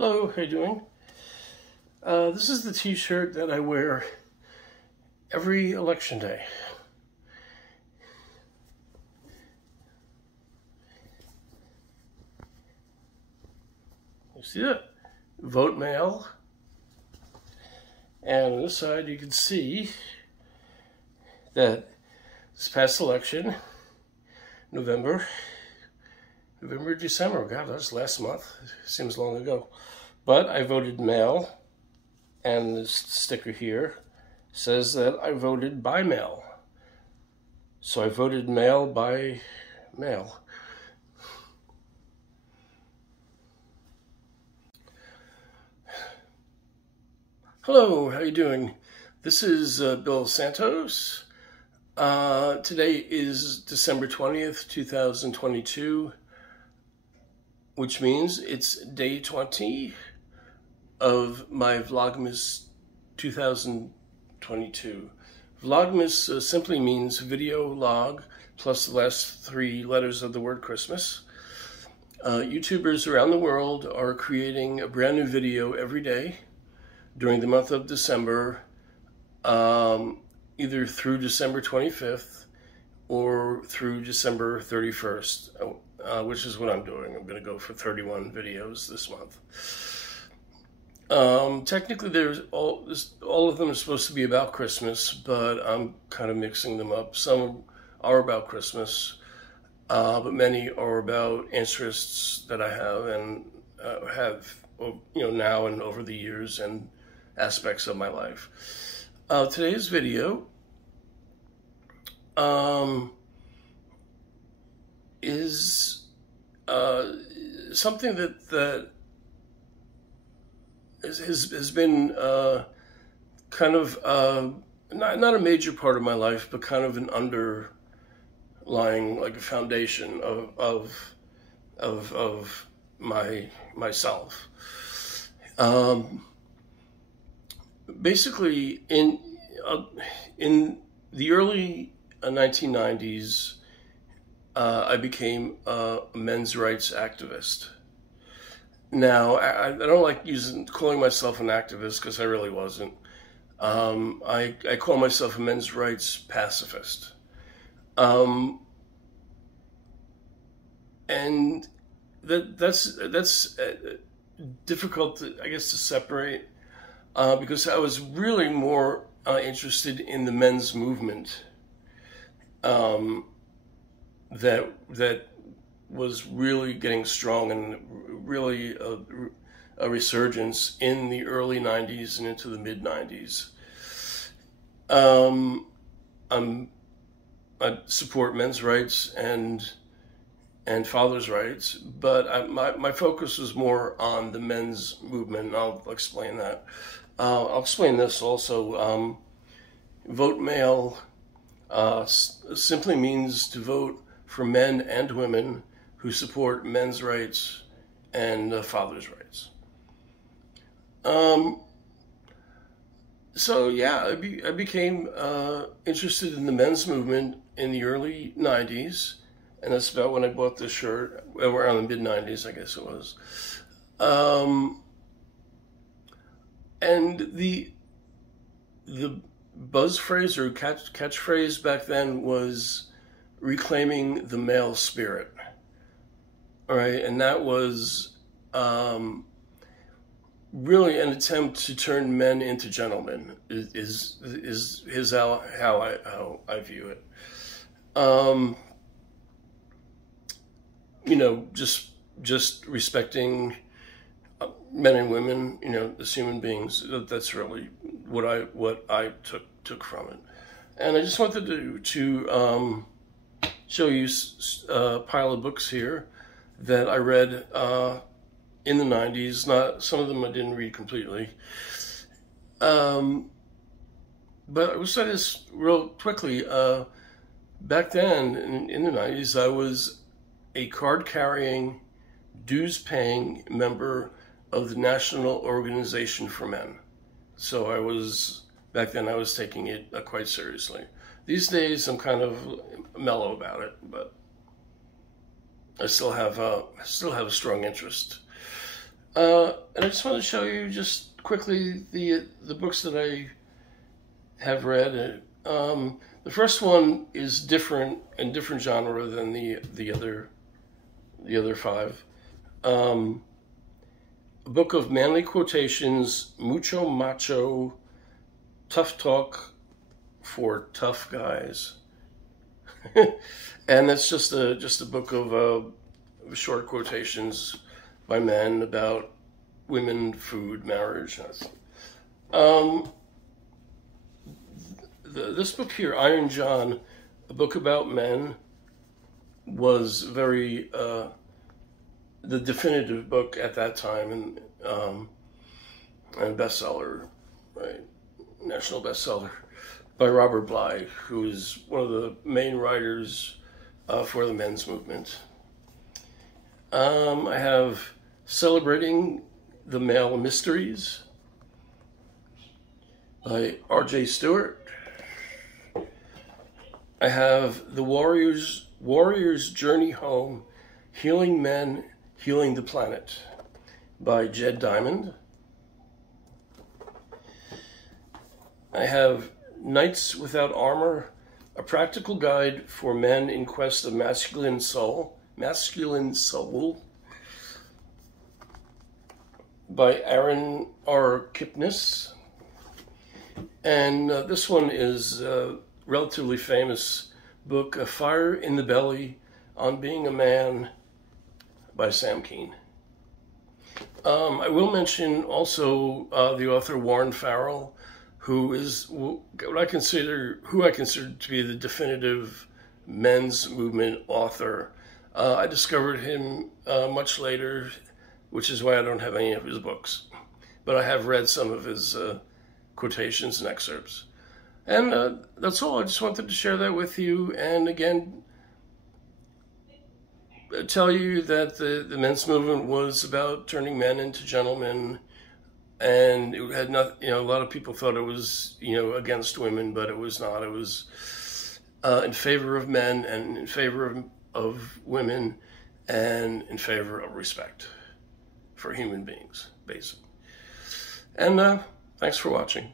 Hello, how you doing? This is the t-shirt that I wear every election day. You see that? Vote mail. And on this side you can see that this past election, November, December, God, that was last month. Seems long ago. But I voted mail, and this sticker here says that I voted by mail. So I voted mail by mail. Hello, how you doing? This is Bill Santos. Today is December 20th, 2022, which means it's day 20 of my Vlogmas 2022. Vlogmas simply means video log plus the last 3 letters of the word Christmas. YouTubers around the world are creating a brand new video every day during the month of December, either through December 25th or through December 31st, which is what I'm doing. I'm going to go for 31 videos this month. Technically, there's all of them are supposed to be about Christmas, but I'm kind of mixing them up. Some are about Christmas, but many are about interests that I have and have, now and over the years, and aspects of my life. Today's video is something that has been kind of not a major part of my life, but kind of an underlying, like a foundation of myself. Basically, in the early 1990s, I became a men's rights activist. Now, I don't like calling myself an activist because I really wasn't. I call myself a men's rights pacifist. And that's difficult, I guess, to separate because I was really more interested in the men's movement that was really getting strong and really a resurgence in the early 90s and into the mid 90s. I support men's rights and fathers' rights, but my focus was more on the men's movement, and I'll explain that. I'll explain this also. Vote mail simply means to vote for men and women who support men's rights and fathers' rights. So yeah, I became interested in the men's movement in the early 90s, and that's about when I bought this shirt, around the mid 90s, I guess it was. And the buzz phrase or catchphrase back then was reclaiming the male spirit. All right, and that was really an attempt to turn men into gentlemen. Is how I view it. Just respecting men and women, as human beings. That's really what I took from it. And I just wanted to show you a pile of books here that I read in the 90s. Some of them I didn't read completely. But I will say this real quickly. Back then, in the 90s, I was a card-carrying, dues-paying member of the National Organization for Men. So back then I was taking it quite seriously. These days I'm kind of mellow about it, but I still have a strong interest. And I just want to show you just quickly the books that I have read. The first one is different genre than the other five. A book of manly quotations, mucho macho, tough talk for tough guys. And it's just a book of short quotations by men about women, food, marriage. This book here, Iron John, a book about men, was very the definitive book at that time, and bestseller, right? National bestseller by Robert Bly, who is one of the main writers for the men's movement. I have Celebrating the Male Mysteries by R.J. Stewart. I have The Warrior's Journey Home, Healing Men, Healing the Planet by Jed Diamond. I have Knights Without Armor, A Practical Guide for Men in Quest of Masculine Soul by Aaron R. Kipnis. And this one is a relatively famous book, A Fire in the Belly on Being a Man by Sam Keane. I will mention also the author Warren Farrell, who is who I consider to be the definitive men's movement author. I discovered him much later, which is why I don't have any of his books, but I have read some of his quotations and excerpts. And that's all. I just wanted to share that with you. And again, tell you that the men's movement was about turning men into gentlemen. And it had not, a lot of people thought it was, against women, but it was not. It was in favor of men and in favor of women and in favor of respect for human beings, basically. And thanks for watching.